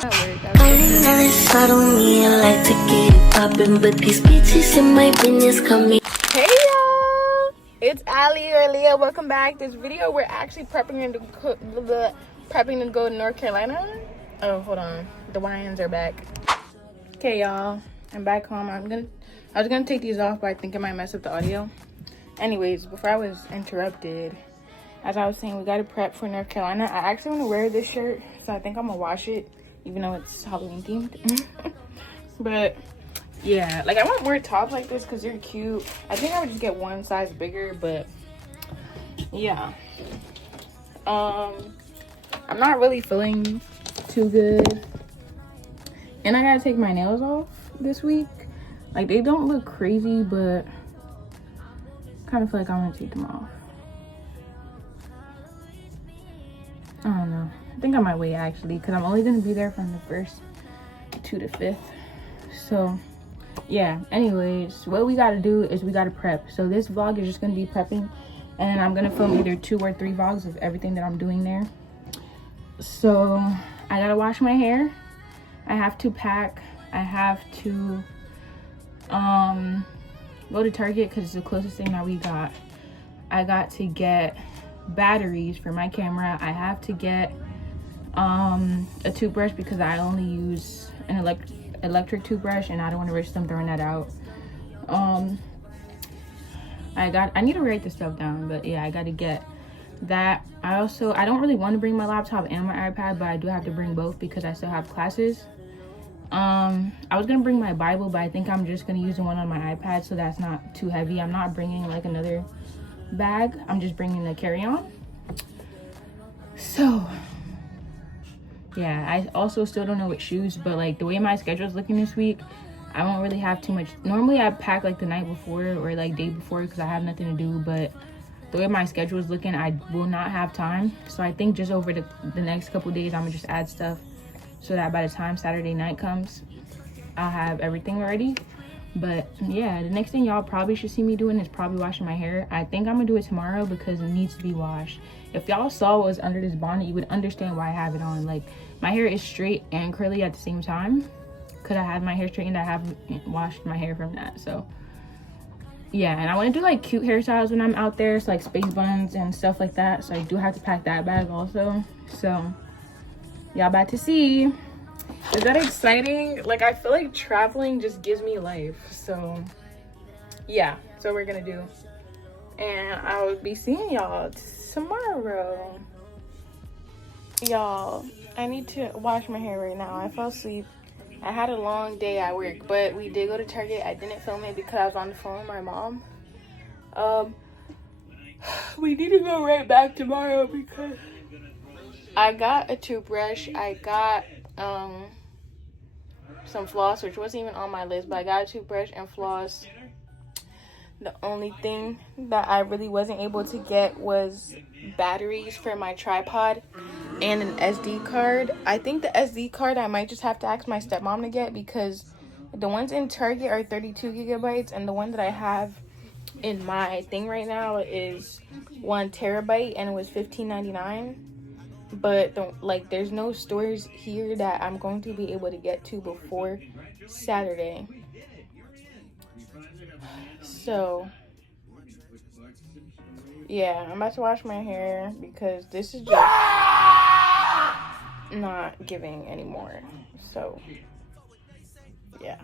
Never follow me, I like to get it poppin', but these bitches in my business coming. Hey y'all, it's Ali or Leah. Welcome back. This video we're actually prepping to go to North Carolina. Oh, hold on, the YNs are back. Okay y'all, I'm back home. I was gonna take these off, but I think I might mess up the audio. Anyways, before I was interrupted, as I was saying, we gotta prep for North Carolina. I actually want to wear this shirt, so I think I'm gonna wash it, even though it's Halloween themed. But yeah, like I want more tops like this because they're cute. I think I would just get one size bigger, but yeah. I'm not really feeling too good, and I gotta take my nails off this week. Like they don't look crazy, but kind of feel like I'm gonna take them off. I don't know. I think I might wait actually, because I'm only gonna be there from the 1st to the 5th. So yeah, anyways, what we gotta do is we gotta prep. So this vlog is just gonna be prepping, and then I'm gonna film either 2 or 3 vlogs of everything that I'm doing there. So I gotta wash my hair, I have to pack, I have to go to Target because it's the closest thing that we got. I got to get batteries for my camera. I have to get a toothbrush because I only use an electric toothbrush and I don't want to risk them throwing that out. I need to write this stuff down, but yeah, I got to get that. I don't really want to bring my laptop and my iPad, but I do have to bring both because I still have classes. I was gonna bring my Bible, but I think I'm just gonna use the one on my iPad, so that's not too heavy. I'm not bringing like another bag, I'm just bringing the carry-on. So yeah, I also still don't know what shoes, but like the way my schedule is looking this week, I won't really have too much. Normally I pack like the night before or like day before because I have nothing to do, but the way my schedule is looking, I will not have time. So I think just over the next couple days, I'm gonna just add stuff so that by the time Saturday night comes, I'll have everything ready. But yeah, the next thing y'all probably should see me doing is probably washing my hair. I think I'm gonna do it tomorrow because it needs to be washed. If y'all saw what was under this bonnet, you would understand why I have it on. Like my hair is straight and curly at the same time because I have my hair straightened. I haven't washed my hair from that. So yeah, and I want to do like cute hairstyles when I'm out there, so like space buns and stuff like that. So I do have to pack that bag also. So y'all about to see. Is that exciting? Like I feel like traveling just gives me life. So yeah, that's what we're gonna do, and I will be seeing y'all tomorrow. Y'all, I need to wash my hair right now. I fell asleep. I had a long day at work, but we did go to Target. I didn't film it because I was on the phone with my mom. We need to go right back tomorrow because I got a toothbrush. I got some floss, which wasn't even on my list, but I got a toothbrush and floss. The only thing that I really wasn't able to get was batteries for my tripod and an SD card. I think the SD card I might just have to ask my stepmom to get because the ones in Target are 32 gigabytes and the one that I have in my thing right now is 1 terabyte and it was $15.99. But there's no stores here that I'm going to be able to get to before Saturday. So yeah, I'm about to wash my hair because this is just not giving anymore. So yeah.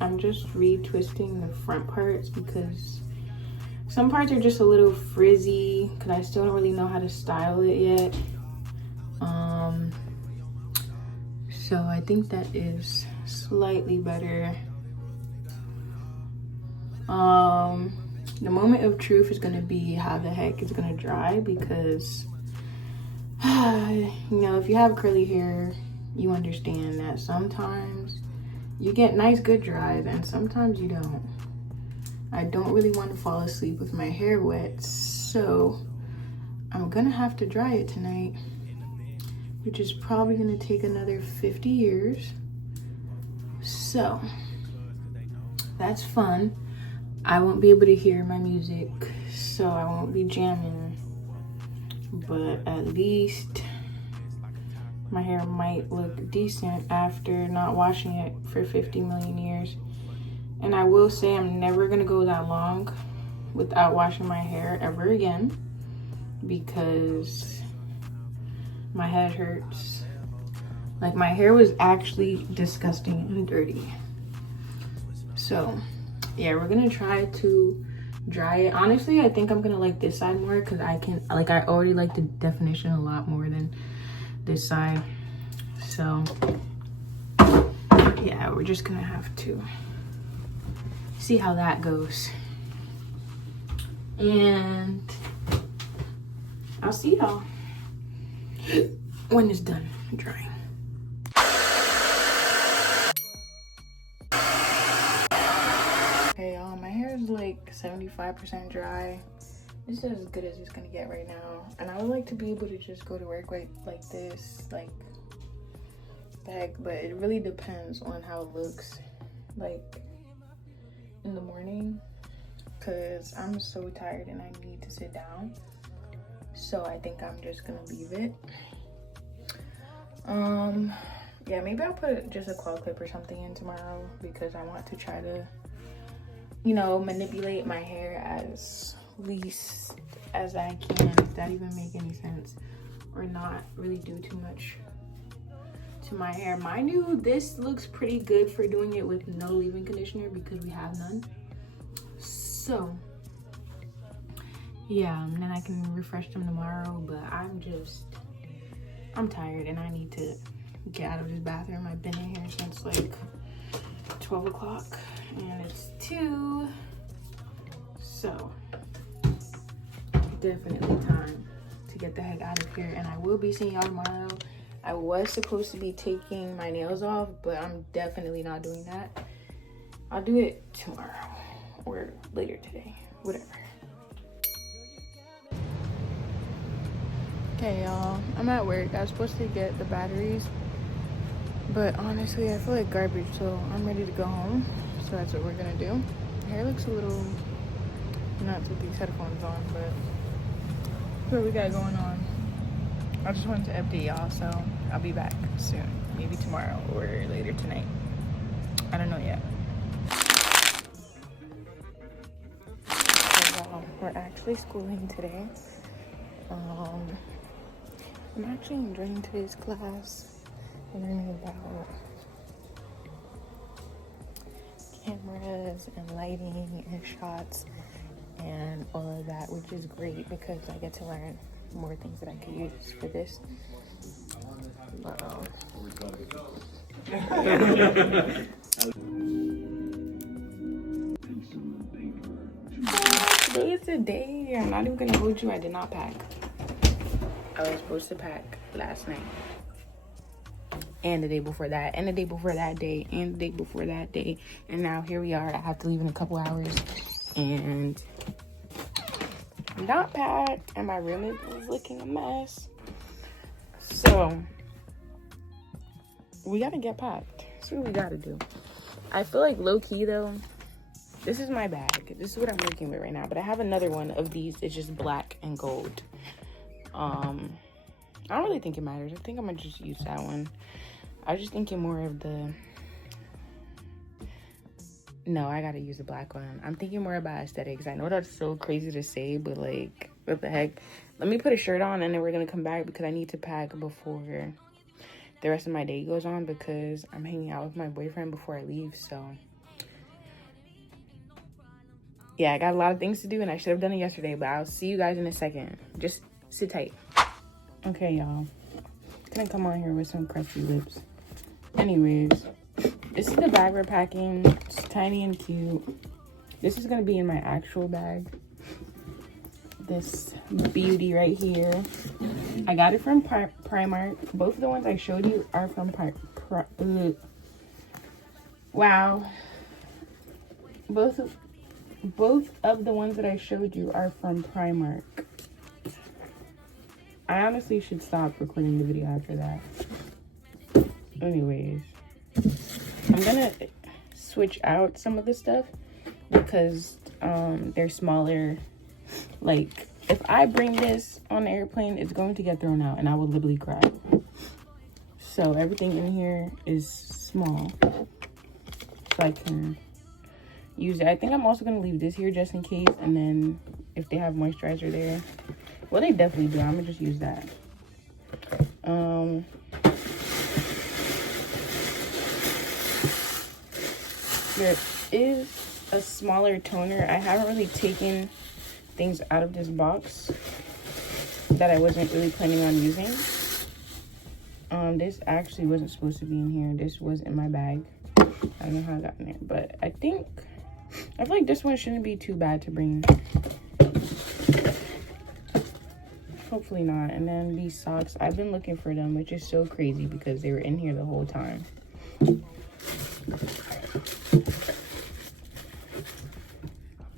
I'm just retwisting the front parts because some parts are just a little frizzy because I still don't really know how to style it yet. So I think that is slightly better. The moment of truth is gonna be how the heck it's gonna dry because you know, if you have curly hair, you understand that sometimes you get nice good dries and sometimes you don't. I don't really want to fall asleep with my hair wet, so I'm gonna have to dry it tonight, which is probably gonna take another 50 years. So that's fun. I won't be able to hear my music, so I won't be jamming, but at least my hair might look decent after not washing it for 50 million years. And I will say I'm never gonna go that long without washing my hair ever again, because my head hurts. Like, my hair was actually disgusting and dirty. So yeah, we're gonna try to dry it. Honestly, I think I'm gonna like this side more, because I already like the definition a lot more than this side. So yeah, we're just gonna have to see how that goes, and I'll see y'all when it's done drying. Okay, y'all, my hair is like 75% dry. This is as good as it's gonna get right now, and I would like to be able to just go to work like this, like the heck, but it really depends on how it looks like in the morning, because I'm so tired and I need to sit down. So I think I'm just gonna leave it. Yeah, maybe I'll put just a claw clip or something in tomorrow, because I want to try to, you know, manipulate my hair as least as I can, if that even make any sense, or not really do too much to my hair. Mind you, this looks pretty good for doing it with no leave-in conditioner, because we have none. So yeah, and then I can refresh them tomorrow, but I'm tired and I need to get out of this bathroom. I've been in here since like 12 o'clock and it's 2, so definitely time to get the heck out of here. And I will be seeing y'all tomorrow. I was supposed to be taking my nails off, but I'm definitely not doing that. I'll do it tomorrow or later today, whatever. Okay, y'all, I'm at work. I was supposed to get the batteries, but honestly I feel like garbage, so I'm ready to go home. So that's what we're gonna do. My hair looks a little nuts with these headphones on, but what we got going on. I just wanted to update y'all, so I'll be back soon, maybe tomorrow or later tonight. I don't know yet. So y'all, we're actually schooling today. I'm actually enjoying today's class. I'm learning about cameras and lighting and shots and all of that, which is great because I get to learn more things that I could use for this. Today is the day. I'm not even gonna hold you. I did not pack. I was supposed to pack last night, and the day before that, and the day before that day, and the day before that day, and now here we are. I have to leave in a couple hours, and I'm not packed, and my room is looking a mess. So we gotta get packed. That's what we gotta do. I feel like low-key though, this is my bag. This is what I'm working with right now, but I have another one of these. It's just black and gold. I don't really think it matters. I think I'm gonna just use that one. I was just thinking more of the, no, I gotta use the black one. I'm thinking more about aesthetics. I know that's so crazy to say, but like, what the heck? Let me put a shirt on and then we're gonna come back because I need to pack before the rest of my day goes on, because I'm hanging out with my boyfriend before I leave. So yeah, I got a lot of things to do and I should have done it yesterday, but I'll see you guys in a second. Just sit tight. Okay, y'all. Gonna come on here with some crusty lips. Anyways, this is the bag we're packing. It's tiny and cute. This is gonna be in my actual bag. This beauty right here. I got it from Primark. Both of the ones I showed you are from wow. Both of the ones that I showed you are from Primark. I honestly should stop recording the video after that. Anyways, switch out some of the stuff because they're smaller. Like, if I bring this on the airplane, it's going to get thrown out and I will literally cry. So everything in here is small, so I can use it. I think I'm also going to leave this here just in case, and then if they have moisturizer there, well, they definitely do. I'm going to just use that. There is a smaller toner. I haven't really taken things out of this box that I wasn't really planning on using. This actually wasn't supposed to be in here. This was in my bag. I don't know how I got in there, but I feel like this one shouldn't be too bad to bring. Hopefully not. And then these socks, I've been looking for them, which is so crazy because they were in here the whole time.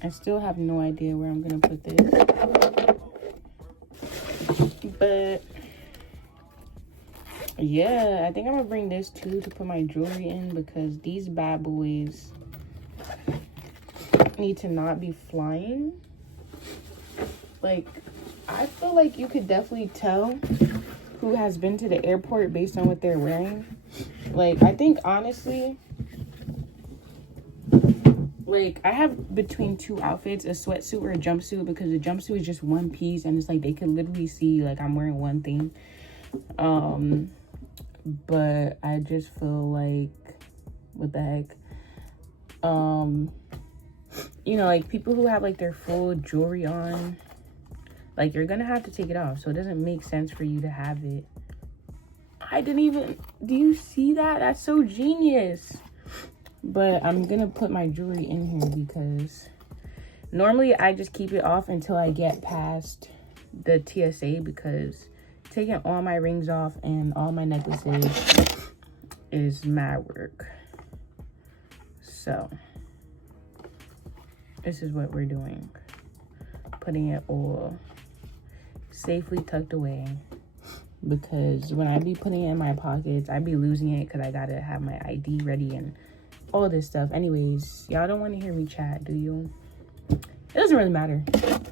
I still have no idea where I'm gonna put this, but yeah, I think I'm gonna bring this too to put my jewelry in, because these bad boys need to not be flying. Like, I feel like you could definitely tell who has been to the airport based on what they're wearing. Like, I think honestly, like, I have between two outfits, a sweatsuit or a jumpsuit, because the jumpsuit is just one piece and it's like they can literally see like I'm wearing one thing. But I just feel like, what the heck, you know, like people who have like their full jewelry on, like, you're gonna have to take it off, so it doesn't make sense for you to have it. I didn't even, do you see that? That's so genius. But I'm gonna put my jewelry in here because normally I just keep it off until I get past the TSA, because taking all my rings off and all my necklaces is mad work. So this is what we're doing. Putting it all safely tucked away, because when I be putting it in my pockets, I be losing it because I gotta have my ID ready and all this stuff. Anyways, y'all don't want to hear me chat, do you? It doesn't really matter.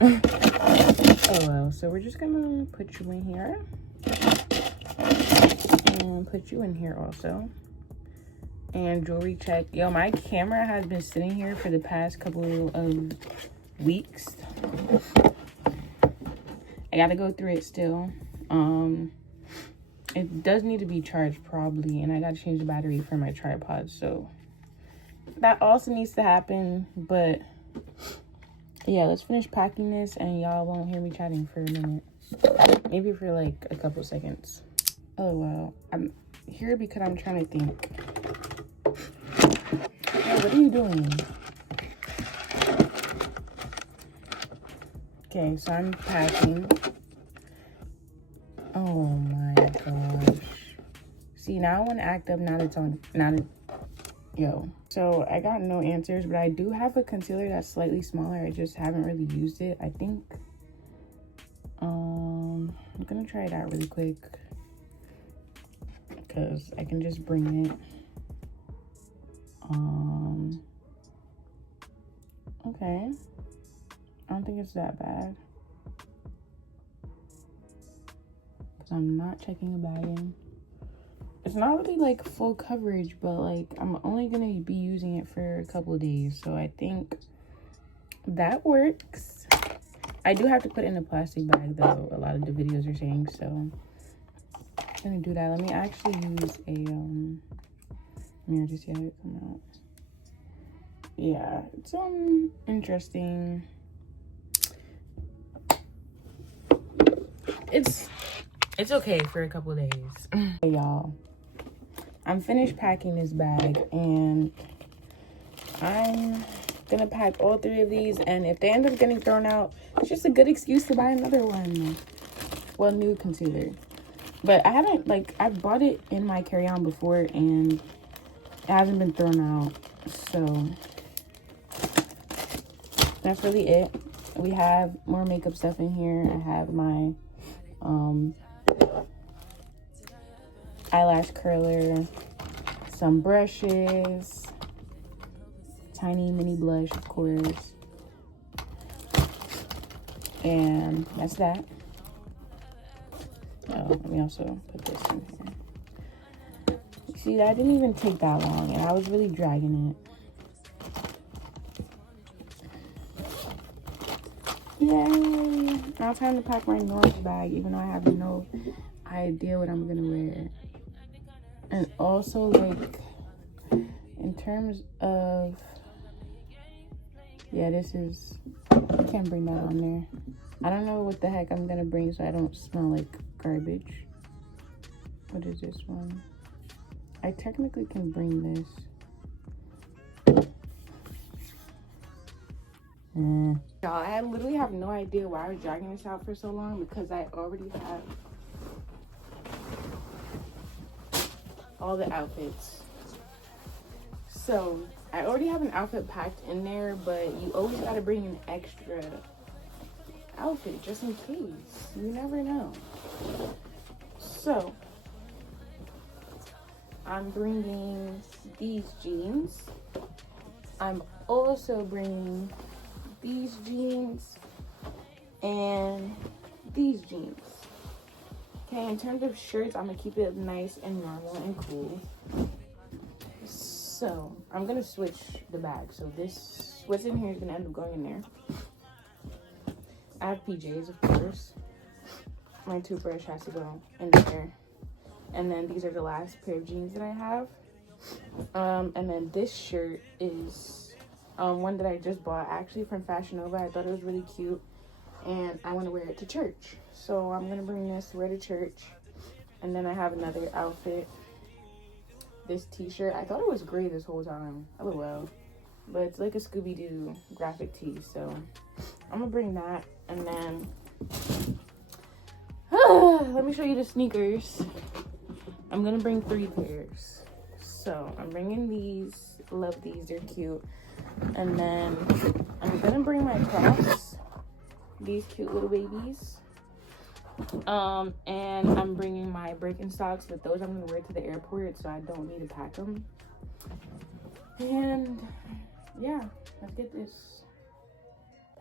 Oh well, so we're just gonna put you in here and put you in here also. And jewelry check. Yo, my camera has been sitting here for the past couple of weeks. I gotta go through it still. It does need to be charged probably, and I gotta change the battery for my tripod, so that also needs to happen. But yeah, let's finish packing this and y'all won't hear me chatting for a minute, maybe for like a couple seconds. Oh well, I'm here because I'm trying to think. Hey, what are you doing? Okay, so I'm packing. Oh my gosh. See, now I want to act up now that it's on. Yo. So I got no answers, but I do have a concealer that's slightly smaller. I just haven't really used it. I think I'm gonna try it out really quick because I can just bring it. Okay. I don't think it's that bad. Because I'm not checking a bag in. It's not really like full coverage, but like I'm only gonna be using it for a couple of days, so I think that works. I do have to put it in a plastic bag though, a lot of the videos are saying, so I'm gonna do that. Let me actually use a let me just see how it come out. Yeah, it's interesting. It's okay for a couple of days. Hey y'all, I'm finished packing this bag and I'm gonna pack all 3 of these, and if they end up getting thrown out, it's just a good excuse to buy another one. Well, new concealer. But I haven't, like, I've bought it in my carry-on before and it hasn't been thrown out, so that's really it. We have more makeup stuff in here. I have my eyelash curler, some brushes, tiny mini blush, of course. And that's that. Oh, let me also put this in here. See, that didn't even take that long, and I was really dragging it. Yay! Now time to pack my North bag, even though I have no idea what I'm gonna wear. And also, like, in terms of, yeah, this is, I can't bring that on there. I don't know what the heck I'm gonna bring so I don't smell like garbage. What is this one? I technically can bring this. Y'all, I literally have no idea why I was dragging this out for so long, because I already have all the outfits. So I already have an outfit packed in there, but you always gotta bring an extra outfit just in case. You never know. So I'm bringing these jeans. I'm also bringing these jeans and these jeans. Okay, in terms of shirts, I'm gonna keep it nice and normal and cool. So I'm gonna switch the bag. So this, what's in here is gonna end up going in there. I have PJs, of course. My toothbrush has to go in there. And then these are the last pair of jeans that I have. And then this shirt is one that I just bought, actually from Fashion Nova. I thought it was really cute, and I want to wear it to church. So I'm gonna bring this to wear to church. And then I have another outfit. This t-shirt, I thought it was gray this whole time. LOL. But it's like a Scooby-Doo graphic tee, so I'm gonna bring that. And then let me show you the sneakers. I'm gonna bring 3 pairs. So I'm bringing these. Love these, they're cute. And then I'm gonna bring my Crocs, these cute little babies. And I'm bringing my Birkenstocks, but those I'm gonna wear to the airport, so I don't need to pack them. And yeah, let's get this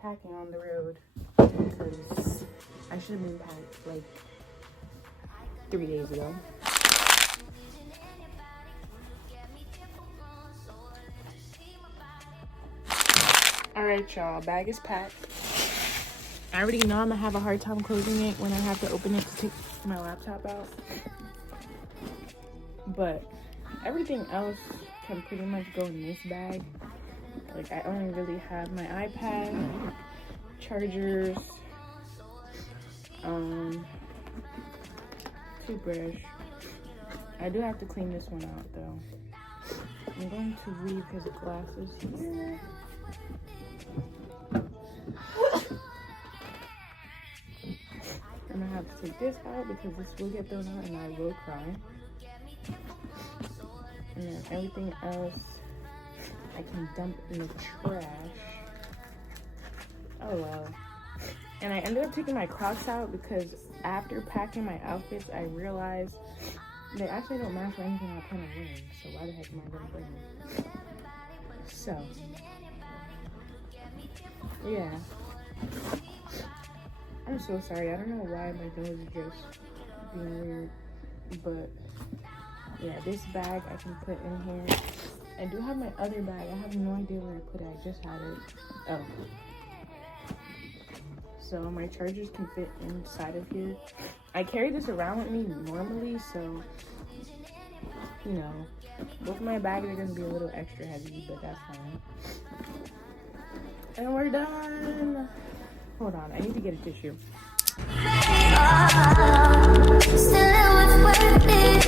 packing on the road, because I should have been packed like 3 days ago. All right, y'all, bag is packed. I already know I'm gonna have a hard time closing it when I have to open it to take my laptop out. But everything else can pretty much go in this bag. Like, I only really have my iPad, chargers, toothbrush. I do have to clean this one out though. I'm going to leave his glasses here. I'm gonna have to take this out because this will get thrown out and I will cry. And then everything else I can dump in the trash. Oh well. And I ended up taking my Crocs out because after packing my outfits, I realized they actually don't match with anything I plan on wearing. So why the heck am I gonna bring them? So yeah. I'm so sorry. I don't know why my nose is just being weird. But yeah, this bag I can put in here. I do have my other bag. I have no idea where I put it. I just had it. Oh. So my chargers can fit inside of here. I carry this around with me normally, so you know, both my bags are gonna be a little extra heavy, but that's fine. And we're done. Hold on, I need to get a tissue. Still it was worth it.